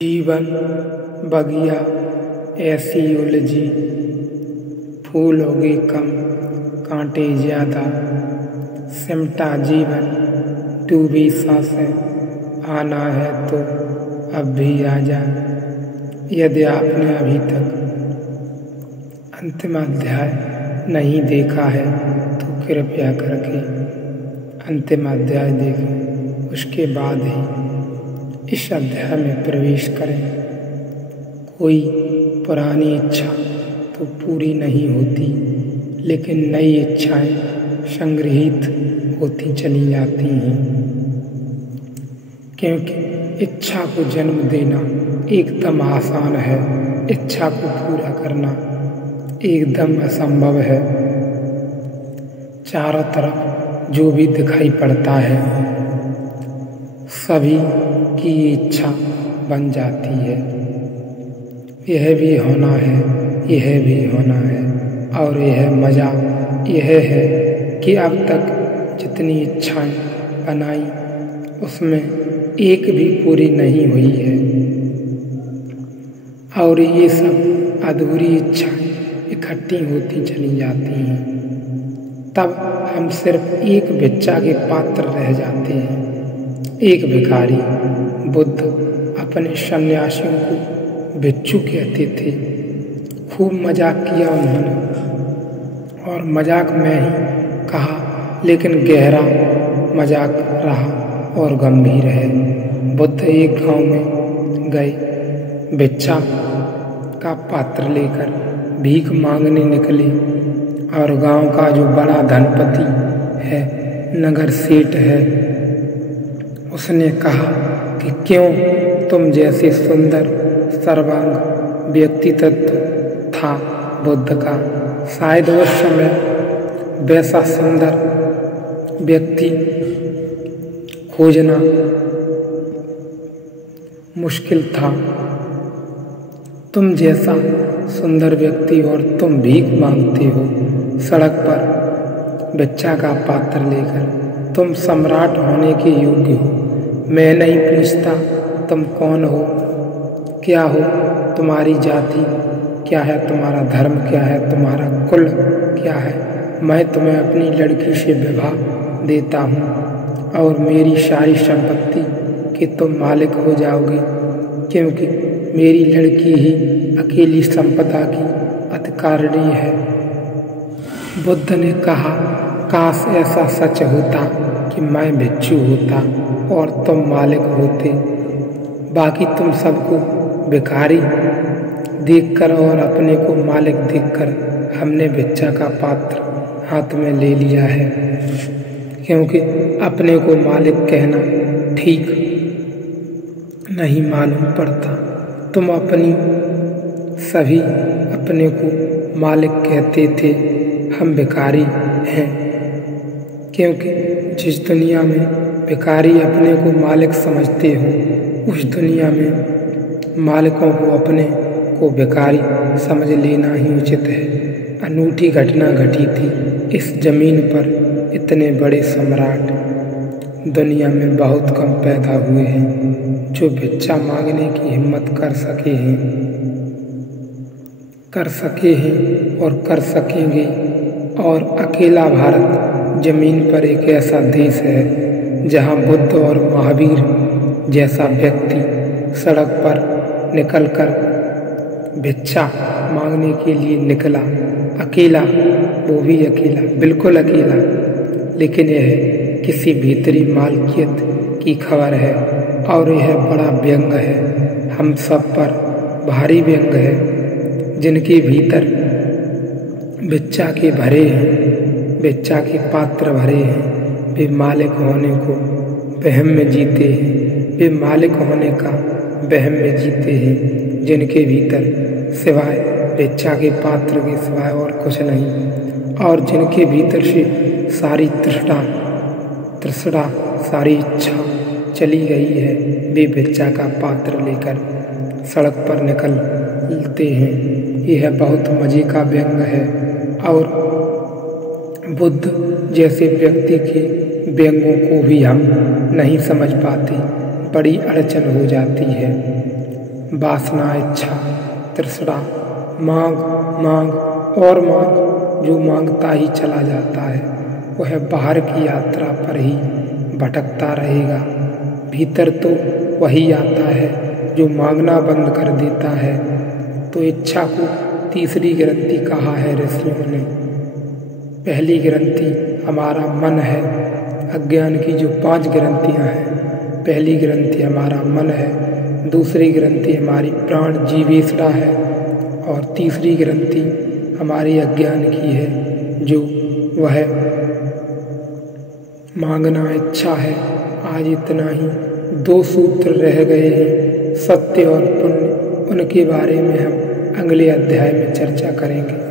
जीवन बगिया ऐसी उलझी, फूल उगे कम कांटे ज्यादा, सिमटा जीवन डूबी सांसें, आना है तो अब भी आजा। यदि आपने अभी तक अंतिम अध्याय नहीं देखा है तो कृपया करके अंतिम अध्याय देखें, उसके बाद ही इस अध्याय में प्रवेश करें। कोई पुरानी इच्छा तो पूरी नहीं होती, लेकिन नई इच्छाएं संग्रहित होती चली जाती हैं, क्योंकि इच्छा को जन्म देना एकदम आसान है, इच्छा को पूरा करना एकदम असंभव है। चारों तरफ जो भी दिखाई पड़ता है सभी की इच्छा बन जाती है। यह भी होना है, यह भी होना है, और यह मज़ा यह है कि अब तक जितनी इच्छाएं बनाई उसमें एक भी पूरी नहीं हुई है, और ये सब अधूरी इच्छाएं इकट्ठी होती चली जाती हैं। तब हम सिर्फ एक भिक्षा के पात्र रह जाते हैं। एक भिखारी बुद्ध अपने सन्यासियों को भिक्षु कहते थे। खूब मजाक किया उन्होंने, और मजाक में ही कहा, लेकिन गहरा मजाक रहा और गंभीर है। बुद्ध एक गांव में गए, भिक्षा का पात्र लेकर भीख मांगने निकले, और गांव का जो बड़ा धनपति है, नगर सेठ है, उसने कहा कि क्यों तुम जैसे सुंदर सर्वांग व्यक्तित्व था बुद्ध का, शायद उस समय वैसा सुंदर व्यक्ति खोजना मुश्किल था। तुम जैसा सुंदर व्यक्ति और तुम भीख मांगते हो सड़क पर भिक्षा का पात्र लेकर, तुम सम्राट होने के योग्य हो। मैं नहीं पूछता तुम कौन हो, क्या हो, तुम्हारी जाति क्या है, तुम्हारा धर्म क्या है, तुम्हारा कुल क्या है। मैं तुम्हें अपनी लड़की से विवाह देता हूँ और मेरी सारी संपत्ति के तुम मालिक हो जाओगे, क्योंकि मेरी लड़की ही अकेली संपदा की अधिकारिणी है। बुद्ध ने कहा, काश ऐसा सच होता कि मैं भिक्षु होता और तुम मालिक होते। बाकी तुम सबको भिखारी देखकर और अपने को मालिक देखकर हमने भिक्षा का पात्र हाथ में ले लिया है, क्योंकि अपने को मालिक कहना ठीक नहीं मालूम पड़ता। तुम अपनी सभी अपने को मालिक कहते थे, हम भिखारी हैं, क्योंकि जिस दुनिया में भिखारी अपने को मालिक समझते हो, उस दुनिया में मालिकों को अपने को भिखारी समझ लेना ही उचित है। अनूठी घटना घटी थी। इस जमीन पर इतने बड़े सम्राट दुनिया में बहुत कम पैदा हुए हैं, जो भिक्षा मांगने की हिम्मत कर सके हैं और कर सकेंगे। और अकेला भारत जमीन पर एक ऐसा देश है जहां बुद्ध और महावीर जैसा व्यक्ति सड़क पर निकलकर भिक्षा मांगने के लिए निकला, अकेला, वो भी अकेला, बिल्कुल अकेला। लेकिन यह किसी भीतरी मालकियत की खबर है, और यह बड़ा व्यंग है, हम सब पर भारी व्यंग है। जिनके भीतर भिक्षा के भरे हैं, भिक्षा के पात्र भरे हैं, वे मालिक होने को वहम में जीते हैं, वे मालिक होने का वहम में जीते हैं। जिनके भीतर सिवाय भिक्षा के पात्र के सिवाय और कुछ नहीं, और जिनके भीतर से सारी तृष्णा सारी इच्छा चली गई है, वे भिक्षा का पात्र लेकर सड़क पर निकलते हैं। यह बहुत मजे का व्यंग है, और बुद्ध जैसे व्यक्ति के व्यंगों को भी हम नहीं समझ पाते, बड़ी अड़चन हो जाती है। वासना, इच्छा, तृष्णा, मांग मांग और मांग। जो मांगता ही चला जाता है वह बाहर की यात्रा पर ही भटकता रहेगा। भीतर तो वही आता है जो मांगना बंद कर देता है। तो इच्छा को तीसरी ग्रंथि कहा है ऋषियों ने। पहली ग्रंथि हमारा मन है। अज्ञान की जो 5 ग्रंथियाँ हैं, पहली ग्रंथि हमारा मन है, दूसरी ग्रंथि हमारी प्राण जीवेष्टा है और तीसरी ग्रंथि हमारी अज्ञान की है जो वह मांगना, इच्छा है। आज इतना ही। 2 सूत्र रह गए हैं, सत्य और पुण्य। उनके बारे में हम अगले अध्याय में चर्चा करेंगे।